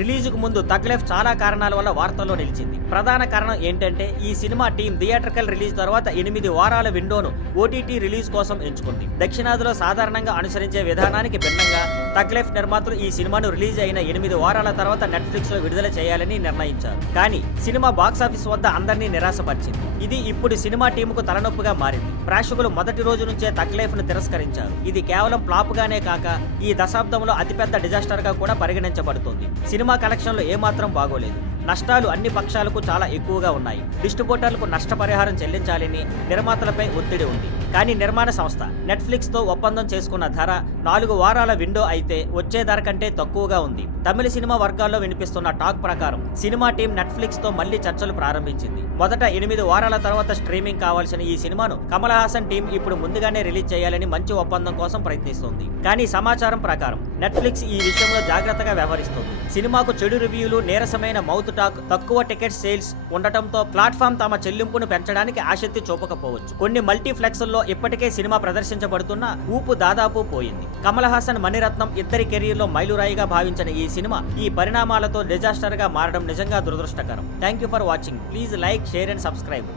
Release కు ముందు తగ్ లైఫ్ చాలా కారణాల వల్ల వార్తల్లో నిలిచింది. ప్రధాన కారణం ఏంటంటే ఈ సినిమా టీం థియేట్రికల్ రిలీజ్ తర్వాత 8 వారాల విండోను ఓటీటీ రిలీజ్ కోసం ఎంచుకుంది. దక్షిణాదిలో సాధారణంగా అనుసరించే విధానానికి భిన్నంగా తగ్ లైఫ్ నిర్మాతలు ఈ సినిమాను రిలీజ్ అయిన 8 వారాల తర్వాత నెట్ఫ్లిక్స్ లో విడుదల చేయాలని నిర్ణయించారు. కానీ సినిమా బాక్సాఫీస్ వద్ద అందరినీ నిరాశపరిచింది. ఇది ఇప్పుడు సినిమా టీముకు తలనొప్పిగా మారింది. ప్రేక్షకులు మొదటి రోజు నుంచే తగ్ లైఫ్ ను తిరస్కరించారు. ఇది కేవలం ఫ్లాప్ గానే కాక ఈ దశాబ్దంలో అతిపెద్ద డిజాస్టర్ గా కూడా పరిగణించబడుతుంది. సినిమా కలెక్షన్లు ఏమాత్రం బాగోలేదు. నష్టాలు అన్ని పక్షాలకు చాలా ఎక్కువగా ఉన్నాయి. డిస్ట్రిబ్యూటర్లకు నష్టపరిహారం చెల్లించాలని నిర్మాతలపై ఒత్తిడి ఉంది. కానీ నిర్మాణ సంస్థ నెట్ఫ్లిక్స్ తో ఒప్పందం చేసుకున్న ధర 4 వారాల విండో అయితే వచ్చే ధర కంటే తక్కువగా ఉంది. తమిళ సినిమా వర్గాల్లో వినిపిస్తున్న టాక్ ప్రకారం సినిమా టీం నెట్ఫ్లిక్స్ తో మళ్లీ చర్చలు ప్రారంభించింది. మొదట 8 వారాల తర్వాత స్ట్రీమింగ్ కావాల్సిన ఈ సినిమాను కమల్ హాసన్ టీం ఇప్పుడు ముందుగానే రిలీజ్ చేయాలని మంచి ఒప్పందం కోసం ప్రయత్నిస్తోంది. కానీ సమాచారం ప్రకారం నెట్ఫ్లిక్స్ ఈ విషయంలో జాగ్రత్తగా వ్యవహరిస్తోంది. సినిమాకు చెడు రివ్యూలు, నీరసమైన మౌత్ టాక్, తక్కువ టికెట్ సేల్స్ ఉండటంతో ప్లాట్ఫామ్ తమ చెల్లింపును పెంచడానికి ఆసక్తి చూపకపోవచ్చు. కొన్ని మల్టీప్లెక్స్ లో ఇప్పటికే సినిమా ప్రదర్శించబడుతున్న ఊపు దాదాపు పోయింది. కమల్ హాసన్, మణిరత్నం ఇద్దరి కెరీర్ లో మైలురాయిగా భావించిన ఈ సినిమా ఈ పరిణామాలతో డిజాస్టర్ గా మారడం నిజంగా దురదృష్టకరం. Thank you for watching. Please like, share and subscribe.